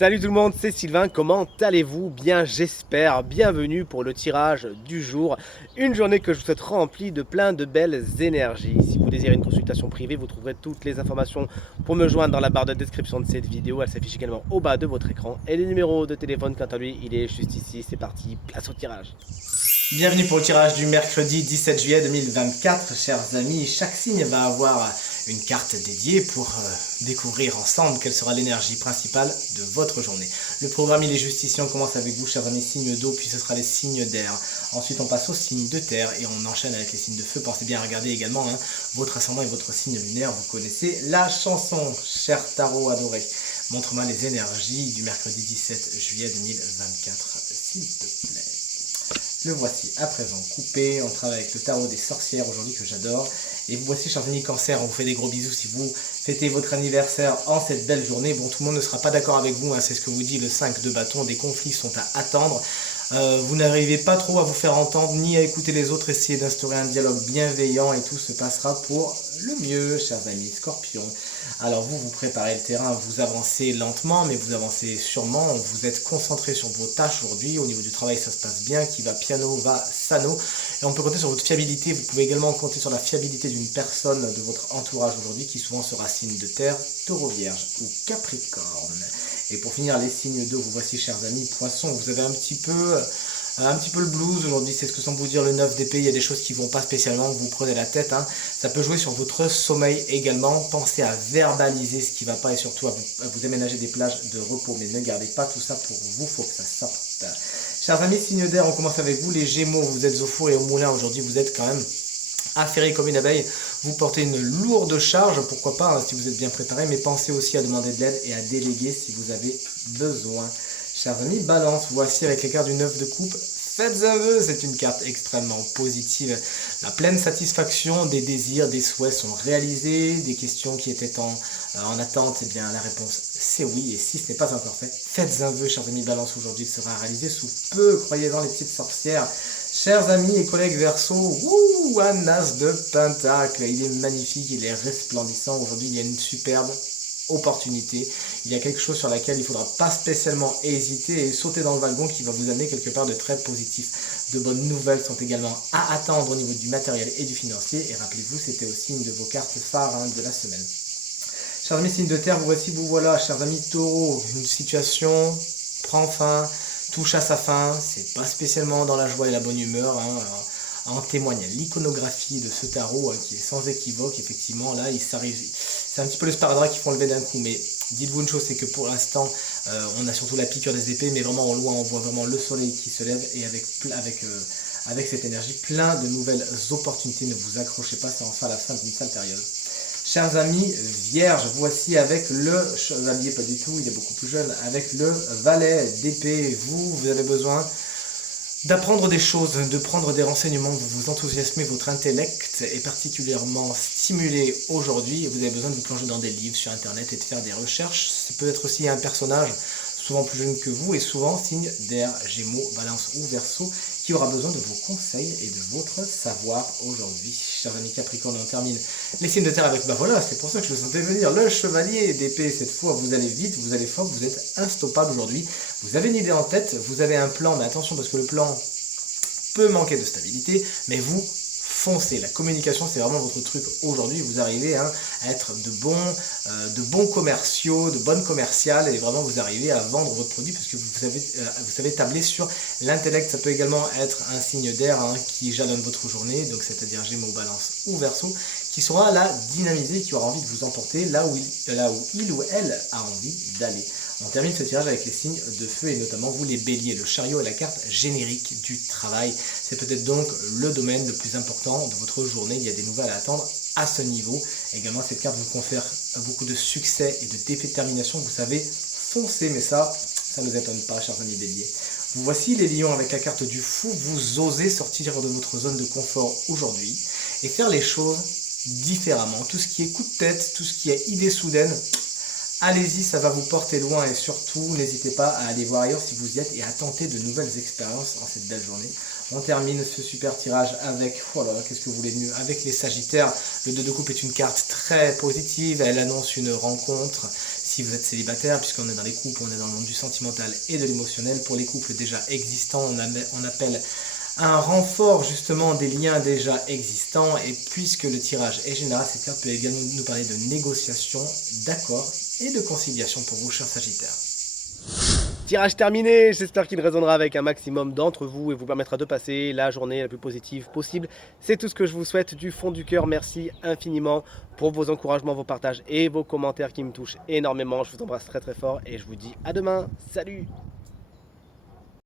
Salut tout le monde, c'est Sylvain, comment allez-vous? Bien j'espère, bienvenue pour le tirage du jour, une journée que je vous souhaite remplie de plein de belles énergies. Si vous désirez une consultation privée, vous trouverez toutes les informations pour me joindre dans la barre de description de cette vidéo, elle s'affiche également au bas de votre écran. Et le numéro de téléphone, quant à lui, il est juste ici, c'est parti, place au tirage. Bienvenue pour le tirage du mercredi 17 juillet 2024, chers amis. Chaque signe va avoir une carte dédiée pour découvrir ensemble quelle sera l'énergie principale de votre journée. Le programme il est juste ici, on commence avec vous, chers amis, signes d'eau, puis ce sera les signes d'air. Ensuite on passe aux signes de terre et on enchaîne avec les signes de feu. Pensez bien à regarder également votre ascendant et votre signe lunaire, vous connaissez la chanson, cher tarot adoré. Montre-moi les énergies du mercredi 17 juillet 2024, s'il te plaît. Le voici à présent coupé, on travaille avec le tarot des sorcières aujourd'hui que j'adore. Et vous voici, chers amis cancer, on vous fait des gros bisous si vous fêtez votre anniversaire en cette belle journée. Bon, tout le monde ne sera pas d'accord avec vous, c'est ce que vous dit le 5 de bâton, des conflits sont à attendre. Vous n'arrivez pas trop à vous faire entendre ni à écouter les autres, essayez d'instaurer un dialogue bienveillant et tout se passera pour le mieux, chers amis scorpions. Alors vous préparez le terrain, vous avancez lentement mais vous avancez sûrement, vous êtes concentré sur vos tâches aujourd'hui, au niveau du travail ça se passe bien, qui va piano va sano, et on peut compter sur votre fiabilité, vous pouvez également compter sur la fiabilité d'une personne de votre entourage aujourd'hui qui souvent sera signe de terre, taureau vierge ou capricorne. Et pour finir les signes d'eau, vous voici chers amis poissons, vous avez un petit peu le blues aujourd'hui, c'est ce que semble vous dire le 9 d'épée, il y a des choses qui ne vont pas spécialement, vous prenez la tête, ça peut jouer sur votre sommeil également, pensez à verbaliser ce qui ne va pas et surtout à vous aménager des plages de repos, mais ne gardez pas tout ça pour vous, il faut que ça sorte. Chers amis signes d'air, on commence avec vous, les gémeaux, vous êtes au four et au moulin aujourd'hui, vous êtes quand même affairé comme une abeille, vous portez une lourde charge, pourquoi pas si vous êtes bien préparé, mais pensez aussi à demander de l'aide et à déléguer si vous avez besoin. Chers amis, balance, voici avec les cartes du 9 de coupe, faites un vœu, c'est une carte extrêmement positive. La pleine satisfaction des désirs, des souhaits sont réalisés, des questions qui étaient en attente, eh bien la réponse c'est oui, et si ce n'est pas encore fait, faites un vœu, chers amis balance, aujourd'hui il sera réalisé sous peu, croyez-en les petites sorcières. Chers amis et collègues Verseau, un as de pentacle, il est magnifique, il est resplendissant, aujourd'hui il y a une superbe opportunité, il y a quelque chose sur laquelle il ne faudra pas spécialement hésiter et sauter dans le wagon qui va vous amener quelque part de très positif. De bonnes nouvelles sont également à attendre au niveau du matériel et du financier, et rappelez-vous, c'était aussi une de vos cartes phares de la semaine. Chers amis signes de terre, vous voilà, chers amis taureaux, une situation prend fin, touche à sa fin, c'est pas spécialement dans la joie et la bonne humeur, en témoigne l'iconographie de ce tarot qui est sans équivoque, effectivement, là, c'est un petit peu le sparadrap qui font lever d'un coup, mais dites-vous une chose, c'est que pour l'instant, on a surtout la piqûre des épées, mais vraiment au loin, on voit vraiment le soleil qui se lève, et avec cette énergie, plein de nouvelles opportunités, ne vous accrochez pas, c'est enfin la fin d'une sale période. Chers amis vierges, voici avec le chevalier, pas du tout, il est beaucoup plus jeune, avec le valet d'épée. Vous avez besoin d'apprendre des choses, de prendre des renseignements, vous vous enthousiasmez, votre intellect est particulièrement stimulé aujourd'hui, vous avez besoin de vous plonger dans des livres sur internet et de faire des recherches. Ça peut être aussi un personnage souvent plus jeune que vous et souvent signe d'air, gémeaux, balance ou verseau, qui aura besoin de vos conseils et de votre savoir aujourd'hui. Chers amis Capricorne, on termine les signes de terre avec, voilà, c'est pour ça que je le sentais venir, le chevalier d'épée. Cette fois, vous allez vite, vous allez fort, vous êtes instoppable aujourd'hui. Vous avez une idée en tête, vous avez un plan, mais attention parce que le plan peut manquer de stabilité, mais vous foncez. La communication, c'est vraiment votre truc aujourd'hui. Vous arrivez à être de bons commerciaux, de bonnes commerciales, et vraiment vous arrivez à vendre votre produit parce que vous savez tabler sur l'intellect. Ça peut également être un signe d'air qui jalonne votre journée, donc c'est-à-dire Gémeaux, Balance ou Verseau, qui sera là dynamisé, qui aura envie de vous emporter là où il ou elle a envie d'aller. On termine ce tirage avec les signes de feu et notamment vous les béliers. Le chariot est la carte générique du travail. C'est peut-être donc le domaine le plus important de votre journée. Il y a des nouvelles à attendre à ce niveau. Également, cette carte vous confère beaucoup de succès et de détermination. Vous savez foncer, mais ça ne nous étonne pas, chers amis béliers. Vous voici les lions avec la carte du fou. Vous osez sortir de votre zone de confort aujourd'hui et faire les choses différemment. Tout ce qui est coup de tête, tout ce qui est idée soudaine, allez-y, ça va vous porter loin et surtout, n'hésitez pas à aller voir ailleurs si vous y êtes et à tenter de nouvelles expériences en cette belle journée. On termine ce super tirage avec, qu'est-ce que vous voulez de mieux, avec les Sagittaires. Le 2 de coupe est une carte très positive, elle annonce une rencontre. Si si vous êtes célibataire, puisqu'on est dans les couples, on est dans le monde du sentimental et de l'émotionnel. Pour les couples déjà existants, on appelle un renfort justement des liens déjà existants. Et puisque le tirage est général, cette carte peut également nous parler de négociation, d'accord et de conciliation pour vous, chers Sagittaires. Tirage terminé, j'espère qu'il résonnera avec un maximum d'entre vous et vous permettra de passer la journée la plus positive possible. C'est tout ce que je vous souhaite du fond du cœur. Merci infiniment pour vos encouragements, vos partages et vos commentaires qui me touchent énormément. Je vous embrasse très très fort et je vous dis à demain. Salut!